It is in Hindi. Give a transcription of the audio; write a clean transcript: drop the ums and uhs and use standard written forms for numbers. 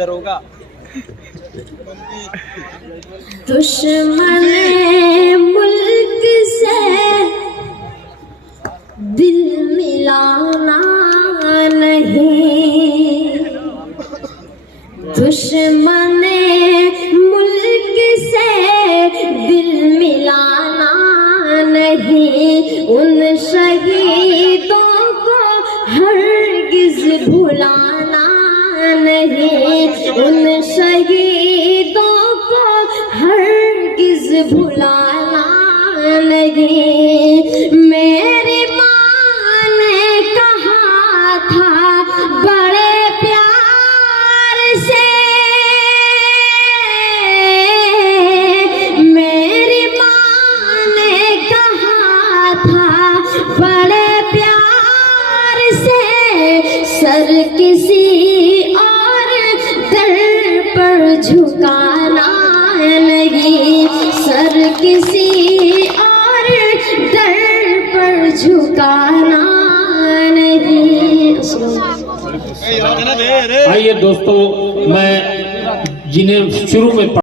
दरोगा दुश्मन मुल्क से दिल मिलाना नहीं, दुश्मन मुल्क से दिल मिलाना नहीं, उन शहीदों को हरगिज भुलाना नहीं, उन शहीदों को हरगिज भुलाना नहीं। मेरी माँ ने कहा था बड़े प्यार से, मेरी माँ ने कहा था बड़े प्यार से, सर किसी और दर पर झुकाना नहीं, सर किसी और दर पर झुकाना नहीं। आइए दोस्तों, मैं जिन्हें शुरू में